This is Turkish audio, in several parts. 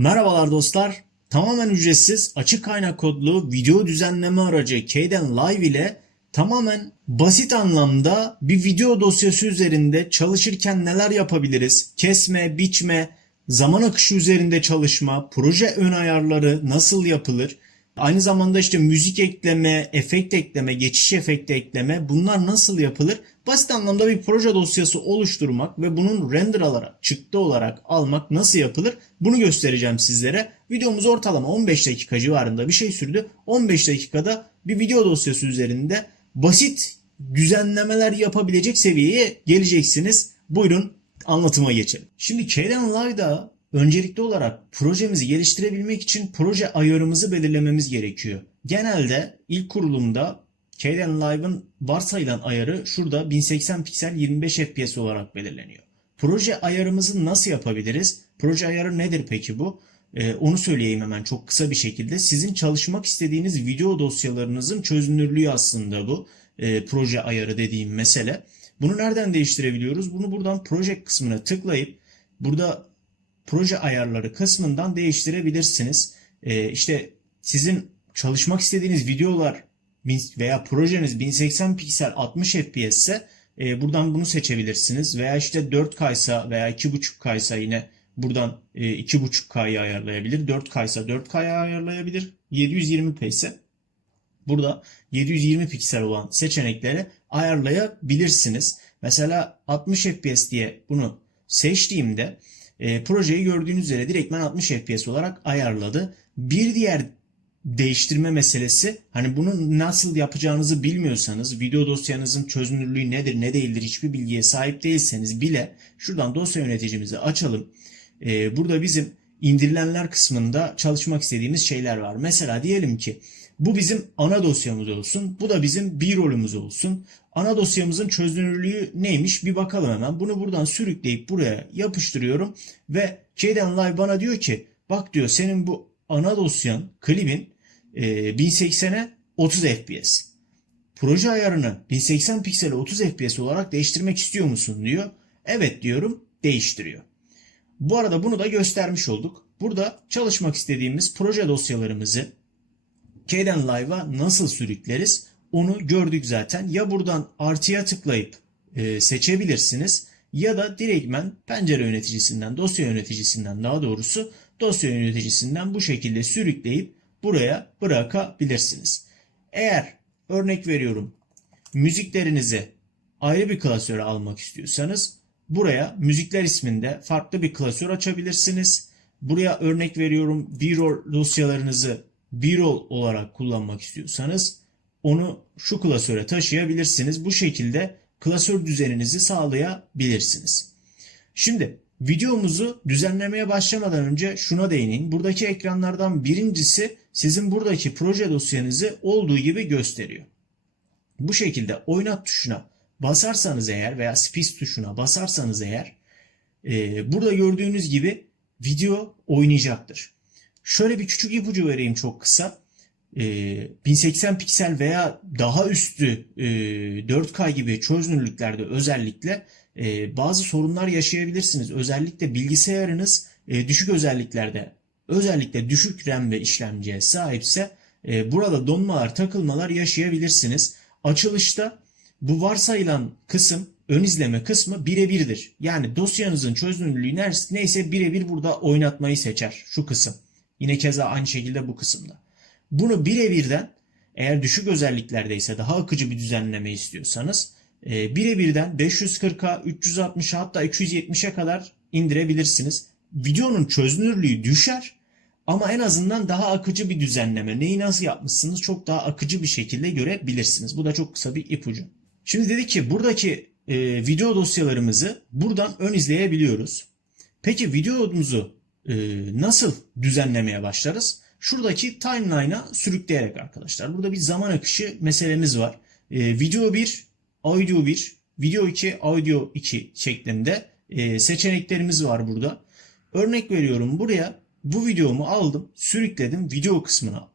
Merhabalar dostlar. Tamamen ücretsiz açık kaynak kodlu video düzenleme aracı Kdenlive ile tamamen basit anlamda bir video dosyası üzerinde çalışırken neler yapabiliriz? Kesme, biçme, zaman akışı üzerinde çalışma, proje ön ayarları nasıl yapılır? Aynı zamanda işte müzik ekleme, efekt ekleme, geçiş efekti ekleme bunlar nasıl yapılır? Basit anlamda bir proje dosyası oluşturmak ve bunun render alarak, çıktı olarak almak nasıl yapılır? Bunu göstereceğim sizlere. Videomuz ortalama 15 dakika civarında bir şey sürdü. 15 dakikada bir video dosyası üzerinde basit düzenlemeler yapabilecek seviyeye geleceksiniz. Buyurun anlatıma geçelim. Şimdi Kdenlive'da öncelikli olarak projemizi geliştirebilmek için proje ayarımızı belirlememiz gerekiyor. Genelde ilk kurulumda Kdenlive'ın varsayılan ayarı şurada 1080 piksel 25 FPS olarak belirleniyor. Proje ayarımızı nasıl yapabiliriz? Proje ayarı nedir peki bu? Onu söyleyeyim hemen çok kısa bir şekilde. Sizin çalışmak istediğiniz video dosyalarınızın çözünürlüğü aslında bu. Proje ayarı dediğim mesele. Bunu nereden değiştirebiliyoruz? Bunu buradan proje kısmına tıklayıp burada proje ayarları kısmından değiştirebilirsiniz. İşte sizin çalışmak istediğiniz videolar veya projeniz 1080 piksel 60 FPS ise buradan bunu seçebilirsiniz. Veya işte 4K ise veya 2.5K ise yine buradan 2.5K'yı ayarlayabilir. 4K ise 4K'yı ayarlayabilir. 720p ise burada 720 piksel olan seçenekleri ayarlayabilirsiniz. Mesela 60 FPS diye bunu seçtiğimde projeyi gördüğünüz üzere direktmen 60 FPS olarak ayarladı. Bir diğer değiştirme meselesi, hani bunu nasıl yapacağınızı bilmiyorsanız, video dosyanızın çözünürlüğü nedir ne değildir hiçbir bilgiye sahip değilseniz bile şuradan dosya yöneticimizi açalım. Burada bizim indirilenler kısmında çalışmak istediğimiz şeyler var. Mesela diyelim ki bu bizim ana dosyamız olsun. Bu da bizim B-roll'ümüz olsun. Ana dosyamızın çözünürlüğü neymiş bir bakalım hemen. Bunu buradan sürükleyip buraya yapıştırıyorum. Ve Kdenlive bana diyor ki bak diyor senin bu ana dosyan, klibin 1080'e 30 FPS. Proje ayarını 1080 piksele 30 FPS olarak değiştirmek istiyor musun diyor. Evet diyorum, değiştiriyor. Bu arada bunu da göstermiş olduk. Burada çalışmak istediğimiz proje dosyalarımızı Kdenlive'a nasıl sürükleriz onu gördük zaten. Ya buradan artıya tıklayıp seçebilirsiniz ya da direktmen pencere yöneticisinden, dosya yöneticisinden daha doğrusu dosya yöneticisinden bu şekilde sürükleyip buraya bırakabilirsiniz. Eğer örnek veriyorum müziklerinizi ayrı bir klasöre almak istiyorsanız buraya müzikler isminde farklı bir klasör açabilirsiniz. Buraya örnek veriyorum B-roll dosyalarınızı B-roll olarak kullanmak istiyorsanız onu şu klasöre taşıyabilirsiniz. Bu şekilde klasör düzeninizi sağlayabilirsiniz. Şimdi videomuzu düzenlemeye başlamadan önce şuna değineyim. Buradaki ekranlardan birincisi sizin buradaki proje dosyanızı olduğu gibi gösteriyor. Bu şekilde oynat tuşuna basarsanız eğer veya space tuşuna basarsanız eğer burada gördüğünüz gibi video oynayacaktır. Şöyle bir küçük ipucu vereyim çok kısa. 1080 piksel veya daha üstü 4K gibi çözünürlüklerde özellikle bazı sorunlar yaşayabilirsiniz. Özellikle bilgisayarınız düşük özelliklerde, özellikle düşük RAM ve işlemciye sahipse burada donmalar, takılmalar yaşayabilirsiniz. Açılışta bu varsayılan kısım, ön izleme kısmı birebirdir. Yani dosyanızın çözünürlüğü neyse birebir burada oynatmayı seçer şu kısım. Yine keza aynı şekilde bu kısımda. Bunu birebirden eğer düşük özelliklerdeyse daha akıcı bir düzenleme istiyorsanız birebirden 540'a, 360'a hatta 270'e kadar indirebilirsiniz. Videonun çözünürlüğü düşer ama en azından daha akıcı bir düzenleme. Neyi nasıl yapmışsınız çok daha akıcı bir şekilde görebilirsiniz. Bu da çok kısa bir ipucu. Şimdi dedik ki buradaki video dosyalarımızı buradan ön izleyebiliyoruz. Peki videomuzu nasıl düzenlemeye başlarız? Şuradaki timeline'a sürükleyerek arkadaşlar. Burada bir zaman akışı meselemiz var. Video 1, audio 1, video 2, audio 2 şeklinde seçeneklerimiz var burada. Örnek veriyorum buraya bu videomu aldım, sürükledim video kısmına.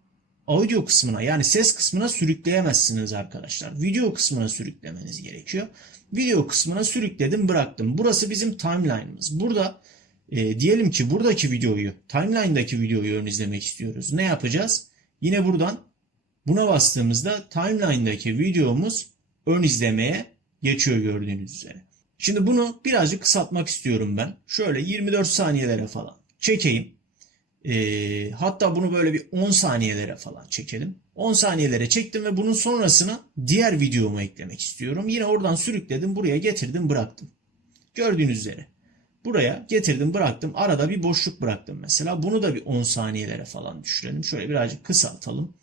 Audio kısmına yani ses kısmına sürükleyemezsiniz arkadaşlar. Video kısmına sürüklemeniz gerekiyor. Video kısmına sürükledim bıraktım. Burası bizim timeline'ımız. Burada Diyelim ki buradaki videoyu, timeline'daki videoyu ön izlemek istiyoruz. Ne yapacağız? Yine buradan buna bastığımızda timeline'daki videomuz ön izlemeye geçiyor gördüğünüz üzere. Şimdi bunu birazcık kısaltmak istiyorum ben. Şöyle 24 saniyelere falan çekeyim. Hatta bunu böyle bir 10 saniyelere falan çekelim. 10 saniyelere çektim ve bunun sonrasına diğer videomu eklemek istiyorum. Yine oradan sürükledim, buraya getirdim, bıraktım. Gördüğünüz üzere. Buraya getirdim, bıraktım. Arada bir boşluk bıraktım mesela. Bunu da bir 10 saniyelere falan düşürelim. Şöyle birazcık kısaltalım.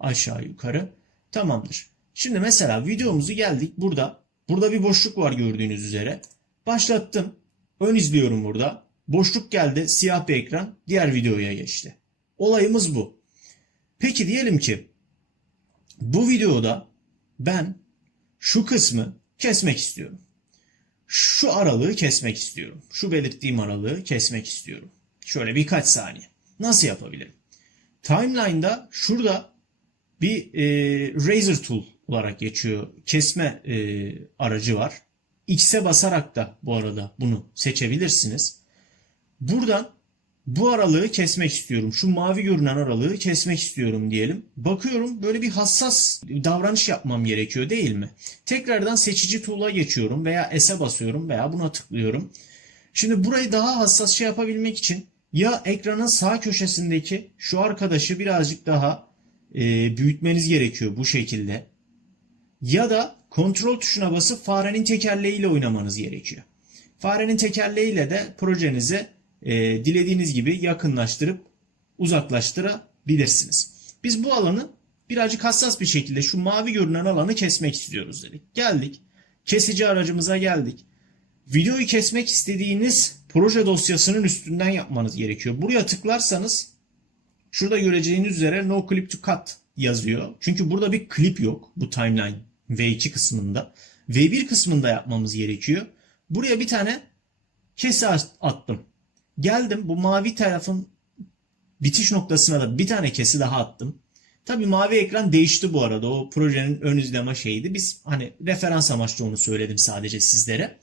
Aşağı yukarı. Tamamdır. Şimdi mesela videomuzu geldik burada. Burada bir boşluk var gördüğünüz üzere. Başlattım. Ön izliyorum burada. Boşluk geldi. Siyah bir ekran. Diğer videoya geçti. Olayımız bu. Peki diyelim ki bu videoda ben şu kısmı kesmek istiyorum. Şu aralığı kesmek istiyorum. Şu belirttiğim aralığı kesmek istiyorum. Şöyle birkaç saniye. Nasıl yapabilirim? Timeline'da şurada bir razor tool olarak geçiyor. Kesme aracı var. X'e basarak da bu arada bunu seçebilirsiniz. Buradan bu aralığı kesmek istiyorum. Şu mavi görünen aralığı kesmek istiyorum diyelim. Bakıyorum böyle bir hassas davranış yapmam gerekiyor değil mi? Tekrardan seçici tool'a geçiyorum veya S'e basıyorum veya buna tıklıyorum. Şimdi burayı daha hassas şey yapabilmek için ya ekranın sağ köşesindeki şu arkadaşı birazcık daha büyütmeniz gerekiyor bu şekilde. Ya da kontrol tuşuna basıp farenin tekerleğiyle oynamanız gerekiyor. Farenin tekerleğiyle de projenizi dilediğiniz gibi yakınlaştırıp uzaklaştırabilirsiniz. Biz bu alanı birazcık hassas bir şekilde şu mavi görünen alanı kesmek istiyoruz dedik. Geldik. Kesici aracımıza geldik. Videoyu kesmek istediğiniz proje dosyasının üstünden yapmanız gerekiyor. Buraya tıklarsanız şurada göreceğiniz üzere no clip to cut yazıyor. Çünkü burada bir klip yok bu timeline V2 kısmında. V1 kısmında yapmamız gerekiyor. Buraya bir tane kesi attım. Geldim bu mavi tarafın bitiş noktasına da bir tane kesi daha attım. Tabii mavi ekran değişti bu arada. O projenin ön izleme şeyiydi. Biz hani referans amaçlı onu söyledim sadece sizlere.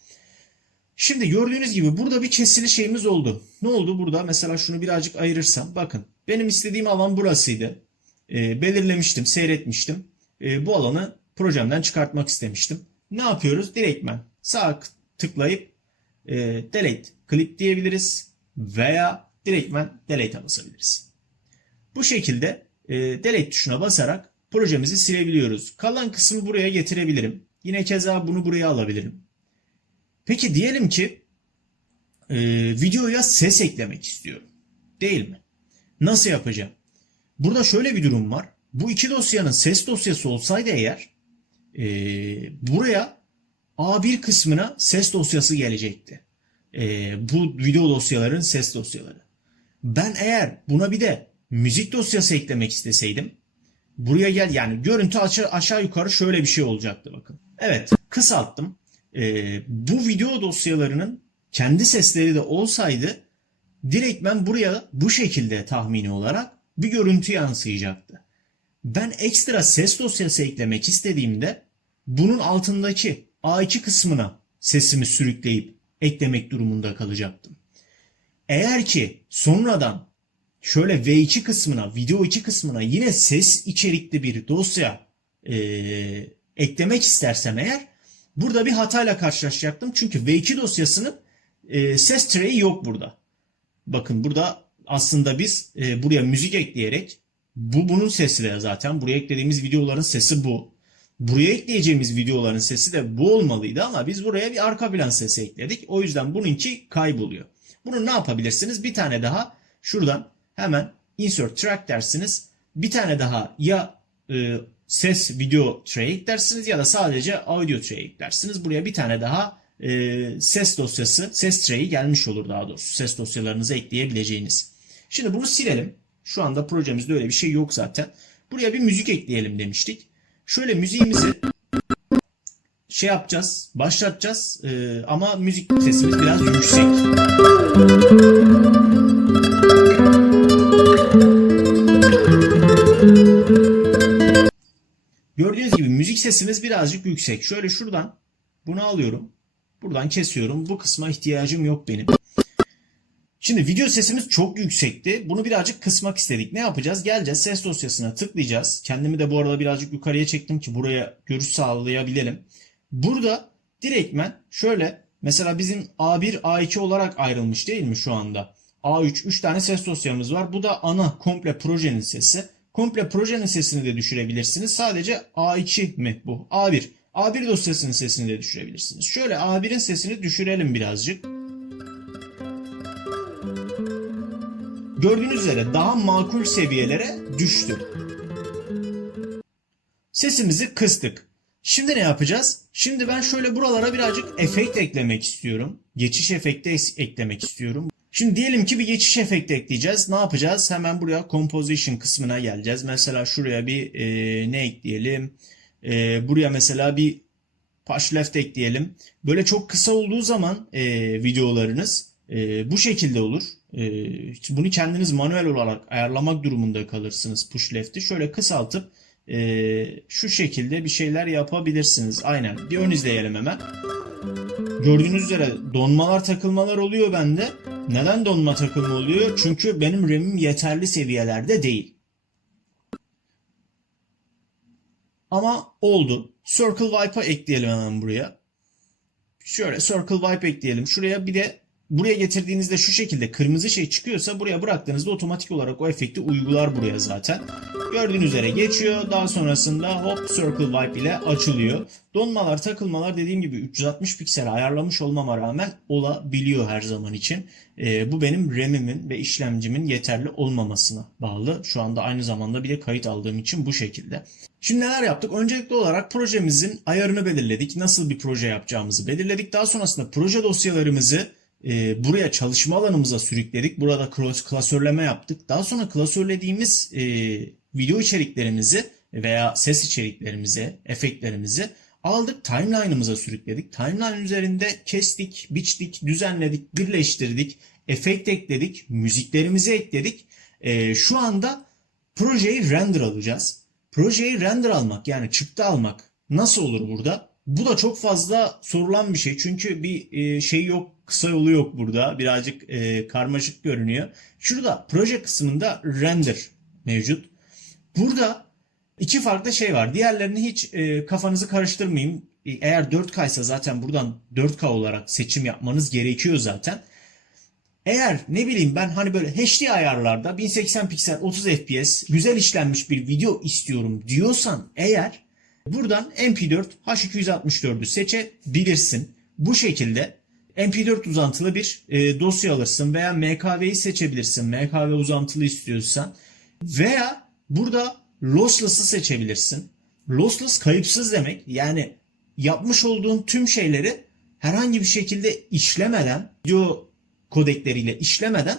Şimdi gördüğünüz gibi burada bir kesili şeyimiz oldu. Ne oldu burada? Mesela şunu birazcık ayırırsam. Bakın benim istediğim alan burasıydı. Belirlemiştim, seyretmiştim. Bu alanı projemden çıkartmak istemiştim. Ne yapıyoruz? Direktmen sağ tıklayıp delete clip diyebiliriz. Veya direktmen delete'e basabiliriz. Bu şekilde delete tuşuna basarak projemizi silebiliyoruz. Kalan kısmı buraya getirebilirim. Yine keza bunu buraya alabilirim. Peki diyelim ki videoya ses eklemek istiyorum. Değil mi? Nasıl yapacağım? Burada şöyle bir durum var. Bu iki dosyanın ses dosyası olsaydı eğer buraya A1 kısmına ses dosyası gelecekti. Bu video dosyaların ses dosyaları. Ben eğer buna bir de müzik dosyası eklemek isteseydim buraya gel yani görüntü aşağı yukarı şöyle bir şey olacaktı bakın. Evet kısalttım. Bu video dosyalarının kendi sesleri de olsaydı direktmen buraya bu şekilde tahmini olarak bir görüntü yansıyacaktı. Ben ekstra ses dosyası eklemek istediğimde bunun altındaki A2 kısmına sesimi sürükleyip eklemek durumunda kalacaktım. Eğer ki sonradan şöyle V2 kısmına, video 2 kısmına yine ses içerikli bir dosya eklemek istersem eğer burada bir hatayla karşılaşacaktım. Çünkü V2 dosyasının ses track'i yok burada. Bakın burada aslında biz buraya müzik ekleyerek bunun sesi de zaten buraya eklediğimiz videoların sesi bu. Buraya ekleyeceğimiz videoların sesi de bu olmalıydı ama biz buraya bir arka plan sesi ekledik. O yüzden bununki kayboluyor. Bunu ne yapabilirsiniz? Bir tane daha şuradan hemen insert track dersiniz. Bir tane daha ya ses video tray eklersiniz ya da sadece audio tray eklersiniz. Buraya bir tane daha ses dosyası, ses tray'i gelmiş olur daha doğrusu. Ses dosyalarınızı ekleyebileceğiniz. Şimdi bunu silelim. Şu anda projemizde öyle bir şey yok zaten. Buraya bir müzik ekleyelim demiştik. Şöyle müziğimizi şey yapacağız, başlatacağız ama müzik sesimiz biraz yüksek. Gördüğünüz gibi müzik sesimiz birazcık yüksek. Şöyle şuradan bunu alıyorum. Buradan kesiyorum. Bu kısma ihtiyacım yok benim. Şimdi video sesimiz çok yüksekti. Bunu birazcık kısmak istedik. Ne yapacağız? Geleceğiz, ses dosyasına tıklayacağız. Kendimi de bu arada birazcık yukarıya çektim ki buraya görüş sağlayabilelim. Burada direktmen şöyle, mesela bizim A1, A2 olarak ayrılmış değil mi şu anda? A3, 3 tane ses dosyamız var. Bu da ana komple projenin sesi. Komple projenin sesini de düşürebilirsiniz. Sadece A2 mi bu? A1. A1 dosyasının sesini de düşürebilirsiniz. Şöyle A1'in sesini düşürelim birazcık. Gördüğünüz üzere daha makul seviyelere düştü. Sesimizi kıstık. Şimdi ne yapacağız? Şimdi ben şöyle buralara birazcık efekt eklemek istiyorum. Geçiş efekti eklemek istiyorum. Şimdi diyelim ki bir geçiş efekti ekleyeceğiz. Ne yapacağız? Hemen buraya composition kısmına geleceğiz. Mesela şuraya bir ne ekleyelim? Buraya mesela bir push left ekleyelim. Böyle çok kısa olduğu zaman videolarınız bu şekilde olur. Bunu kendiniz manuel olarak ayarlamak durumunda kalırsınız push left'i. Şöyle kısaltıp şu şekilde bir şeyler yapabilirsiniz. Aynen. Bir ön izleyelim hemen. Gördüğünüz üzere donmalar, takılmalar oluyor bende. Neden donma, takılma oluyor? Çünkü benim RAM'im yeterli seviyelerde değil. Ama oldu. Circle Wipe'a ekleyelim hemen buraya. Şöyle Circle Wipe ekleyelim. Şuraya bir de buraya getirdiğinizde şu şekilde kırmızı şey çıkıyorsa buraya bıraktığınızda otomatik olarak o efekti uygular buraya zaten. Gördüğünüz üzere geçiyor. Daha sonrasında hop Circle Wipe ile açılıyor. Donmalar, takılmalar dediğim gibi 360 piksel ayarlamış olmama rağmen olabiliyor her zaman için. Bu benim RAM'imin ve işlemcimin yeterli olmamasına bağlı. Şu anda aynı zamanda bir de kayıt aldığım için bu şekilde. Şimdi neler yaptık? Öncelikli olarak projemizin ayarını belirledik. Nasıl bir proje yapacağımızı belirledik. Daha sonrasında proje dosyalarımızı buraya çalışma alanımıza sürükledik. Burada klasörleme yaptık. Daha sonra klasörlediğimiz video içeriklerimizi veya ses içeriklerimizi, efektlerimizi aldık, timeline'ımıza sürükledik. Timeline üzerinde kestik, biçtik, düzenledik, birleştirdik, efekt ekledik, müziklerimizi ekledik. Şu anda projeyi render alacağız. Projeyi render almak, yani çıktı almak nasıl olur burada? Bu da çok fazla sorulan bir şey. Çünkü bir şey yok, kısa yolu yok burada. Birazcık karmaşık görünüyor. Şurada proje kısmında render mevcut. Burada iki farklı şey var. Diğerlerini hiç kafanızı karıştırmayayım. Eğer 4K ise zaten buradan 4K olarak seçim yapmanız gerekiyor zaten. Eğer ne bileyim ben hani böyle HD ayarlarda 1080 piksel 30 FPS güzel işlenmiş bir video istiyorum diyorsan eğer buradan MP4 H264'ü seçebilirsin. Bu şekilde MP4 uzantılı bir dosya alırsın veya MKV'yi seçebilirsin. MKV uzantılı istiyorsan veya burada lossless'ı seçebilirsin. Lossless kayıpsız demek. Yani yapmış olduğun tüm şeyleri herhangi bir şekilde işlemeden, video kodekleriyle işlemeden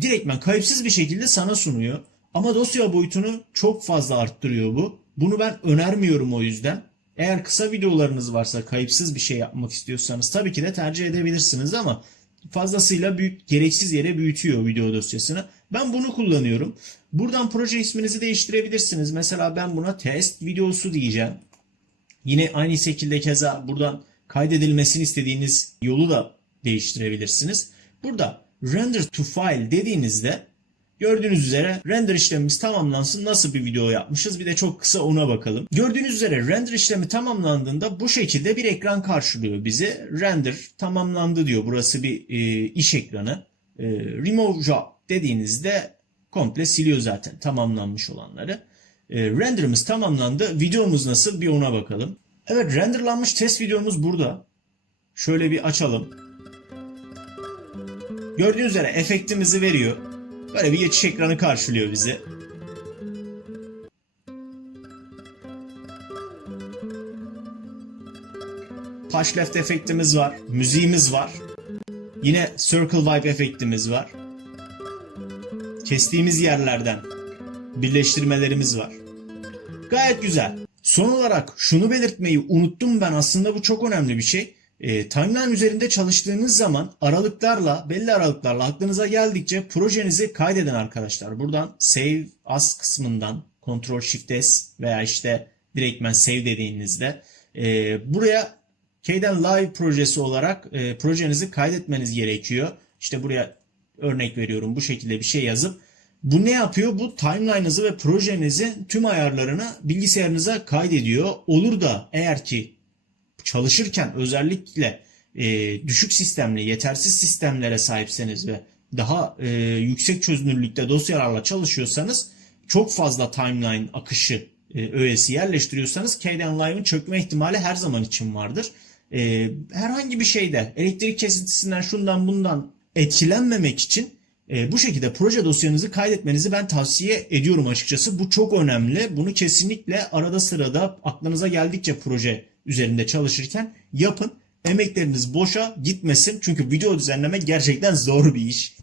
direktmen kayıpsız bir şekilde sana sunuyor. Ama dosya boyutunu çok fazla arttırıyor bu. Bunu ben önermiyorum o yüzden. Eğer kısa videolarınız varsa kayıpsız bir şey yapmak istiyorsanız tabii ki de tercih edebilirsiniz ama fazlasıyla büyük, gereksiz yere büyütüyor video dosyasını. Ben bunu kullanıyorum. Buradan proje isminizi değiştirebilirsiniz. Mesela ben buna test videosu diyeceğim. Yine aynı şekilde keza buradan kaydedilmesini istediğiniz yolu da değiştirebilirsiniz. Burada render to file dediğinizde gördüğünüz üzere render işlemimiz tamamlansın. Nasıl bir video yapmışız? Bir de çok kısa ona bakalım. Gördüğünüz üzere render işlemi tamamlandığında bu şekilde bir ekran karşılıyor bizi. Render tamamlandı diyor. Burası bir iş ekranı. Remove job dediğinizde komple siliyor zaten tamamlanmış olanları. Renderımız tamamlandı. Videomuz nasıl? Bir ona bakalım. Evet, renderlanmış test videomuz burada. Şöyle bir açalım. Gördüğünüz üzere efektimizi veriyor. Böyle bir geçiş ekranı karşılıyor bizi. Push left efektimiz var. Müziğimiz var. Yine circle wipe efektimiz var. Kestiğimiz yerlerden birleştirmelerimiz var. Gayet güzel. Son olarak şunu belirtmeyi unuttum ben. Aslında bu çok önemli bir şey. Timeline üzerinde çalıştığınız zaman aralıklarla, belli aralıklarla aklınıza geldikçe projenizi kaydeden arkadaşlar. Buradan Save As kısmından Ctrl Shift S veya işte direktmen Save dediğinizde buraya Kden Live projesi olarak projenizi kaydetmeniz gerekiyor. İşte buraya örnek veriyorum, bu şekilde bir şey yazıp bu ne yapıyor? Bu timeline'ınızı ve projenizin tüm ayarlarını bilgisayarınıza kaydediyor. Olur da eğer ki çalışırken özellikle düşük sistemli, yetersiz sistemlere sahipseniz ve daha yüksek çözünürlükte dosyalarla çalışıyorsanız, çok fazla timeline akışı öğesi yerleştiriyorsanız Kden Live'ın çökme ihtimali her zaman için vardır. Herhangi bir şeyde elektrik kesintisinden şundan bundan etkilenmemek için bu şekilde proje dosyanızı kaydetmenizi ben tavsiye ediyorum açıkçası. Bu çok önemli. Bunu kesinlikle arada sırada aklınıza geldikçe proje üzerinde çalışırken yapın. Emekleriniz boşa gitmesin. Çünkü video düzenleme gerçekten zor bir iş.